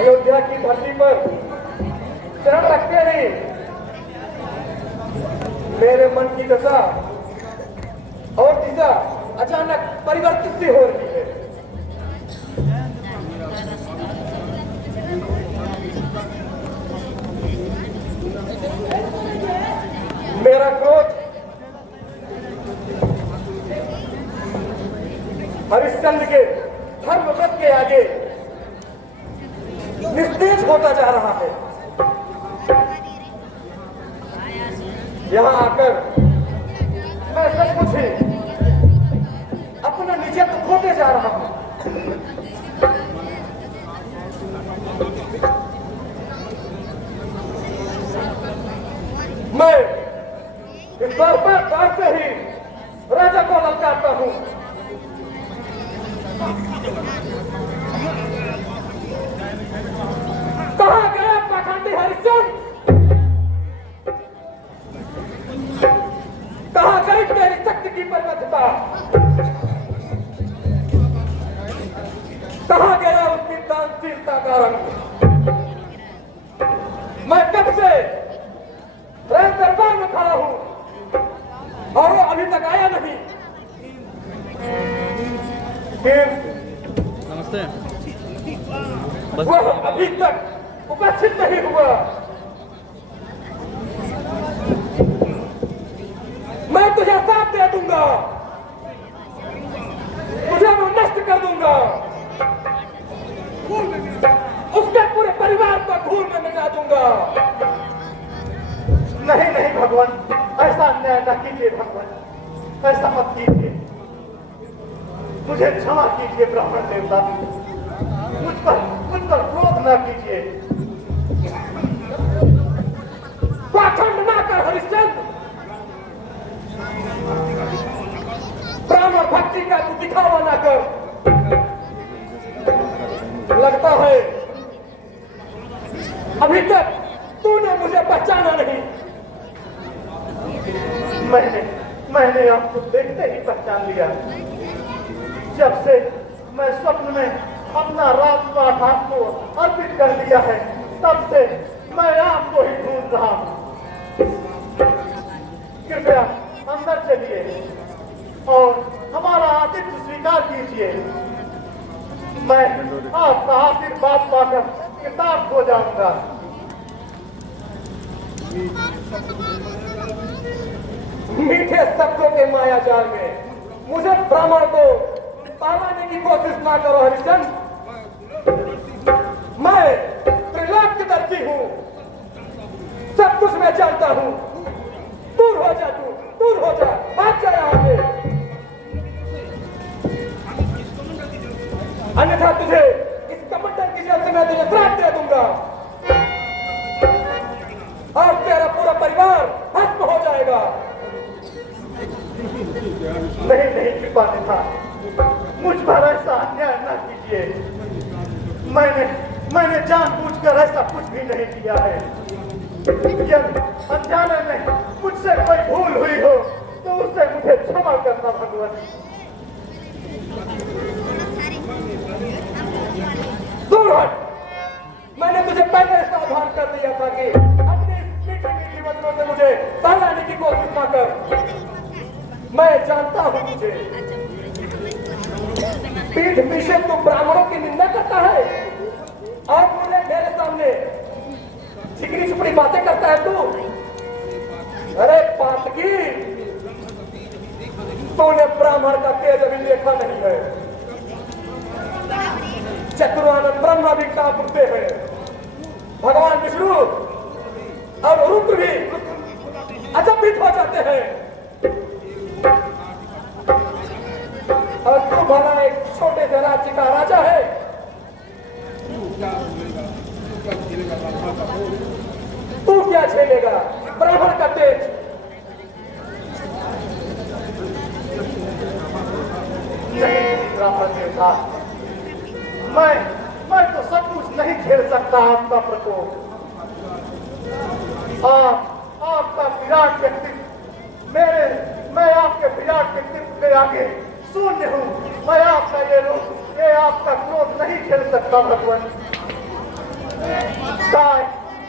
अयोध्या की धरती पर चरण रखते ही मेरे मन की दशा और दिशा अचानक परिवर्तित सी हो रही है। मेरा क्रोध हरिश्चंद्र के धर्मव्रत के आगे निस्तेज होता जा रहा है। यहां आकर मैं सब कुछ ही अपना निजत्व खोते जा रहा हूं। मैं इस बार से ही राजा को ललकारता हूं। कहां गया पाखंडी हरिश्चंद्र? कहां गई मेरी शक्ति की परिपक्वता? कहां गया उसकी दानशीलता का रंग? मैं कब से राज दरबार में खड़ा हूं और वो अभी तक आया नहीं। फिर नमस्ते। वह अभी तक उपस्थित नहीं हुआ। मैं तुझे साथ दे दूंगा, तुझे मैं नष्ट कर दूंगा, उसके पूरे परिवार को धूल में मिटा दूंगा। नहीं नहीं भगवान, ऐसा अन्याय न कीजिए भगवान, ऐसा मत कीजिए। मुझे क्षमा कीजिए ब्राह्मण देवता, मुझ पर क्रोध न कीजिए। पाखंड ना कर हरिश्चंद्र, ब्राह्मण भक्ति का तू दिखावा ना कर। लगता है अभी तक तूने मुझे पहचाना नहीं। मैंने आपको देखते ही पहचान लिया। जब से मैं स्वप्न में अपना राजपाट आपको अर्पित कर दिया है, तब से मैं आपको ही ढूंढ रहा हूं। कृपया अंदर चलिए और हमारा आतिथ्य स्वीकार कीजिए। मैं आपका आशीर्वाद पाकर कृतार्थ हो जाऊंगा। मीठे शब्दों के माया जाल में मुझे ब्राह्मण को पालाने की कोशिश ना करो हरिश्चंद्र। मैं त्रिलोकदर्शी हूं, सब कुछ मैं जानता हूं। दूर हो जा, तू दूर हो जा, भाग जा यहां से, अन्यथा तुझे इस कमंडल की जेल से मैं तुझे श्राप दे दूंगा और तेरा पूरा परिवार भस्म हो जाएगा। नहीं कृपा निधा, मुझ पर ऐसा अन्याय न कीजिए। मैंने जानबूझकर ऐसा कुछ भी नहीं किया है। यदि अनजाने में मुझसे कोई भूल हुई हो तो उससे मुझे क्षमा करना भगवान। दूर हट। मैंने तुझे पहले सावधान कर दिया था कि अपनी मीठी वचनों से मुझे बहलाने की कोशिश ना कर। मैं जानता हूं तुझे। पीठ पीछे तू ब्राह्मणों की निंदा करता है और मुझे मेरे सामने चिकनी चुपड़ी बातें करता है तू। अरे पातकी, तूने ब्राह्मण का तेज अभी देखा नहीं है। चतुरानंद ब्रह्मा भी कांप उठते हैं, भगवान विष्णु और रुद्र भी अचंभित हो जाते हैं, और तू भला एक छोटे से राज्य का राजा है। तू क्या झेलेगा ब्राह्मण का तेज? नहीं ब्राह्मण देवता, मैं तो सब कुछ नहीं झेल सकता आपका प्रकोप। आपका विराट व्यक्तित्व मैं आपके विराट व्यक्तित्व के आगे शून्य हूँ। मैं आपका ये आपका क्रोध नहीं झेल सकता भगवान। गाय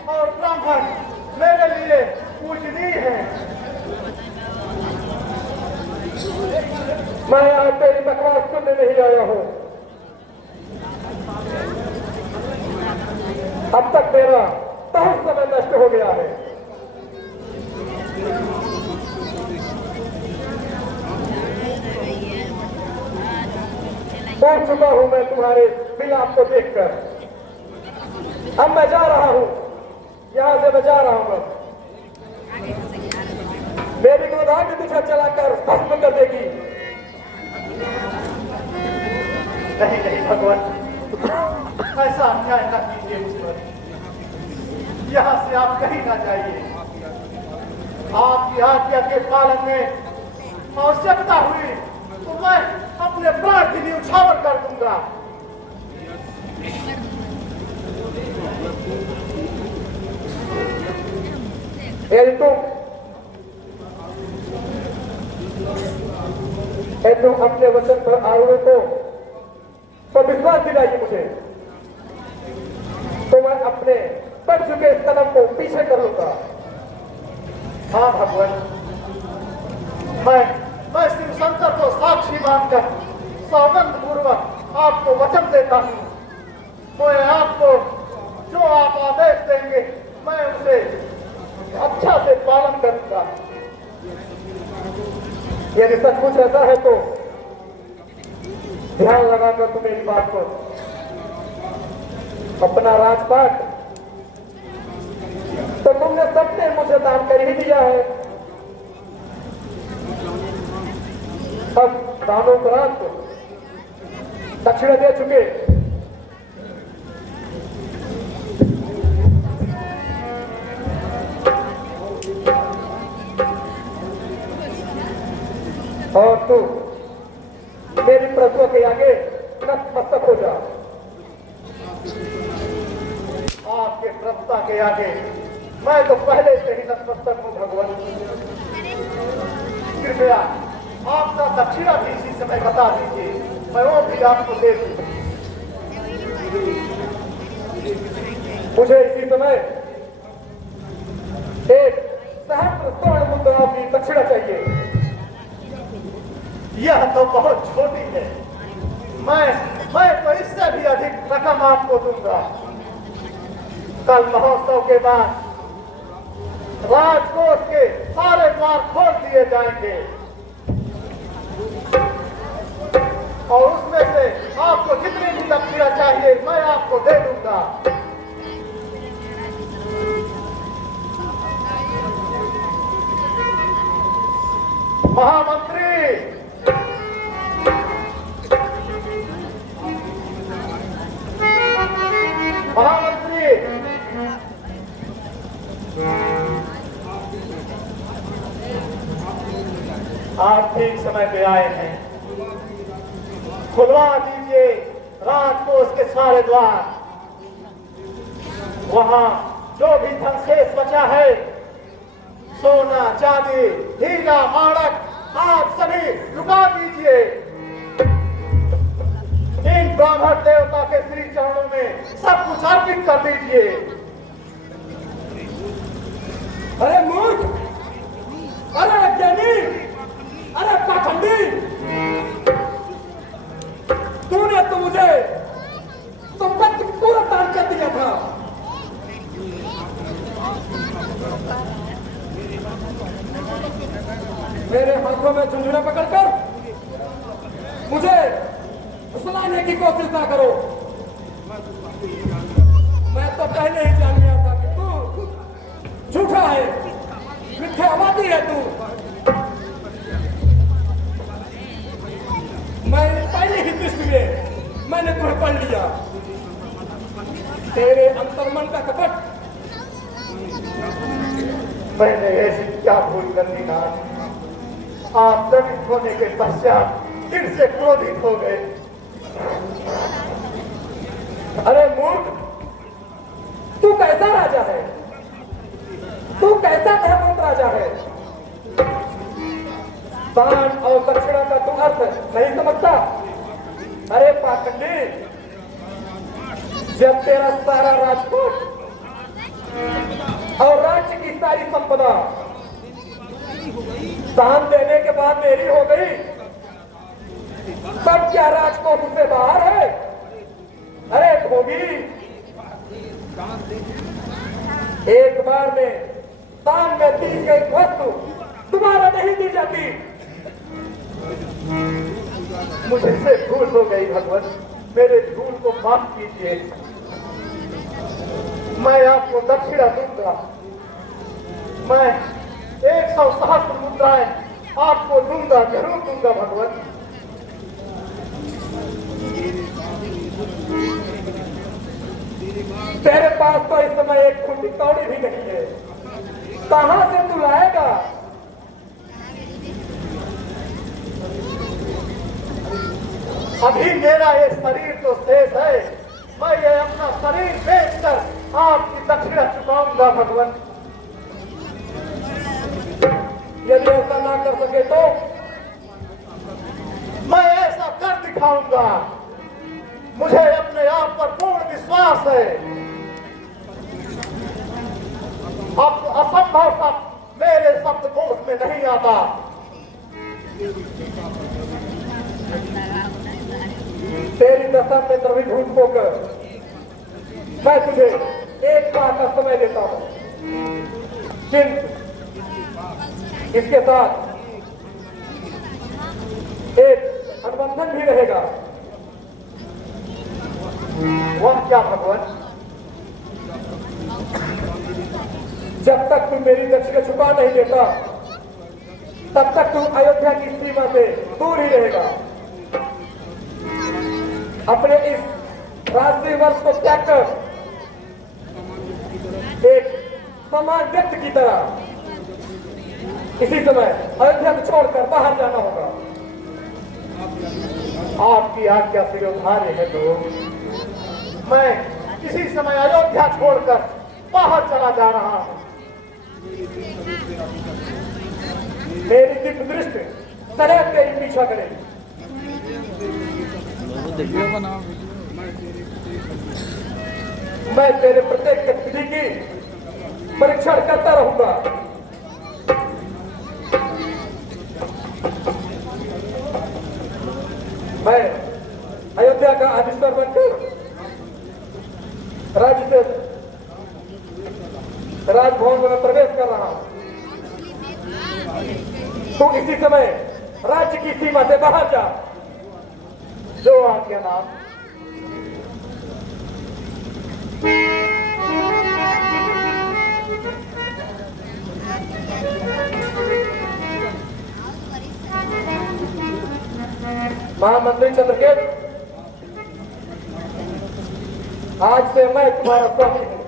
और ब्राह्मण मेरे लिए पूजनीय है। मैं यहाँ तेरी बकवास सुनने नहीं आया हूँ। अब तक मेरा बहुत समय नष्ट हो गया है। पहुंच चुका हूं मैं तुम्हारे मिलाप को देखकर। अब मैं जा रहा हूं, यहां से मैं जा रहा हूं। मेरी गोदान तुझे चलाकर भस्म कर देगी। नहीं नहीं भगवान, ऐसा अन्याय न कीजिए मुझ पर। यहाँ से आप कहीं ना जाइए। आपकी आज्ञा के पालन में आवश्यकता हुई तो मैं अपने प्राण की न्यौछावर कर दूंगा। यदि तुम अपने वचन पर आरूढ़ हो तो विश्वास दिलाइए मुझे, तो मैं अपने बढ़ चुके इस कदम को पीछे कर लूंगा। हाँ भगवान, मैं शिव शंकर को साक्षी मानकर सौगंध पूर्वक आपको वचन देता हूँ। मैं आपको जो आप आदेश देंगे मैं उसे अच्छा से पालन करूंगा। यदि सचमुच ऐसा है तो ध्यान लगाकर तुम मेरी बात को, अपना राजपाट तो तुमने सबने मुझे दान कर ही दिया है। अब दानोपरांत दक्षिणा दे चुके, और तू मेरी प्रभु के आगे नतमस्तक हो जा। आपके प्रभुता के आगे मैं तो पहले से ही नतमस्तक हूँ भगवान। कृपया आपका दक्षिणा भी इसी समय बता दीजिए, मैं वो भी आपको दे दूँ। मुझे इसी समय एक सहस्त्र स्वर्ण मुद्राओं की दक्षिणा चाहिए। यह तो बहुत छोटी है, मैं तो इससे भी अधिक रकम आपको दूंगा। कल महोत्सव के बाद राजकोष के सारे द्वार खोल दिए जाएंगे और उसमें से आपको जितनी भी दक्षिणा चाहिए मैं आपको दे दूंगा। महामंत्री, महामंत्री, आप ठीक समय पे आए हैं। खुलवा दीजिए राजकोष के सारे द्वार। वहां जो भी धन शेष बचा है, सोना चांदी हीरा माणक, आप सभी लुटा दीजिए। इन ब्राह्मण देवता के श्री चरणों में सब कुछ अर्पित कर दीजिए। अरे मूर्ख, अरे अज्ञानी, अरे पाखंडी, तूने तो मुझे संपत्ति पूरा दान कर दिया था। मेरे हाथों में झुंझुना पकड़कर मुझे सुनाने की कोशिश ना करो। मैं तो पहले ही जान गया था कि तू झूठा है, मिथ्यावादी है तू। मैंने पहले ही दृष्टि में मैंने तुम्हें पढ़ लिया। तेरे अंतर्मन का कपट। मैंने ऐसी क्या भूल कर दी नाथ? आप दमित होने के पश्चात फिर से क्रोधित हो गए। अरे मूर्ख, तू कैसा राजा है? तू कैसा धर्मवंत राजा है? दान और दक्षिणा का तू अर्थ नहीं समझता? अरे पाखंडी, जब तेरा सारा राजकोट और राज्य की सारी संपदा दान देने के बाद मेरी हो गई, तब क्या राजकोट से बाहर है? अरे भोगी, एक बार में दान में दी गई वस्तु दोबारा नहीं दी जाती। मुझसे भूल हो गई भगवान, मेरे भूल को माफ कीजिए। मैं आपको दक्षिणा दूंगा। मैं 100 सहस्त्र मुद्राएं आपको दूंगा, जरूर दूंगा भगवान। तेरे पास तो इस समय एक खुटी कौड़ी भी नहीं है, कहां से तू लाएगा? अभी मेरा ये शरीर तो शेष है, मैं ये अपना शरीर बेचकर आपकी दक्षिणा चुकाऊंगा भगवान। यदि ऐसा ना कर सके तो मैं ऐसा कर दिखाऊंगा। मुझे अपने आप पर पूर्ण विश्वास है। अब असंभव सब मेरे शब्द कोश में नहीं आता। तेरी दशा में द्रविभूत होकर मैं तुझे एक माह का समय देता हूं, किंतु इसके साथ एक अनुबंधन भी रहेगा। वह क्या भगवान? जब तक तुम मेरी दक्षिणा चुका नहीं देता, तब तक तुम अयोध्या की सीमा से दूर ही रहेगा। अपने इस राष्ट्रीय वर्ष को त्याग कर एक समान व्यक्ति की तरह इसी समय अयोध्या को छोड़कर बाहर जाना होगा। आपकी आज्ञा से उधारे है तो मैं इसी समय अयोध्या छोड़कर बाहर चला जा रहा हूं। मेरी दिव्य दृष्टि सदैव तेरी पीछा करेगी। मैं तेरे प्रत्येक गतिविधि की परीक्षण करता रहूंगा। मैं अयोध्या का अधीश्वर बनकर राज्य से राजभवन में प्रवेश कर रहा हूं। तू इसी समय राज्य की सीमा से बाहर जा। जो आज्ञा नाथ। महामंत्री चंद्रकेत, आज से मैं तुम्हारा स्वामी हूं।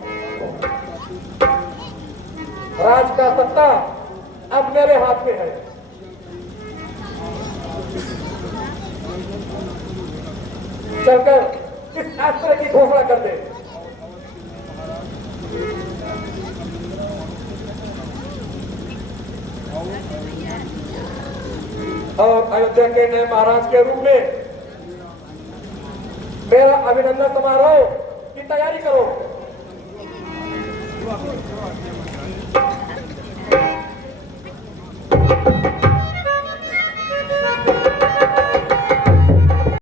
राज का सत्ता अब मेरे हाथ में है। चलकर इस अस्त्र की घोषणा कर दे। और अयोध्या के नए महाराज के रूप में मेरा अभिनंदन समारोह की तैयारी करो।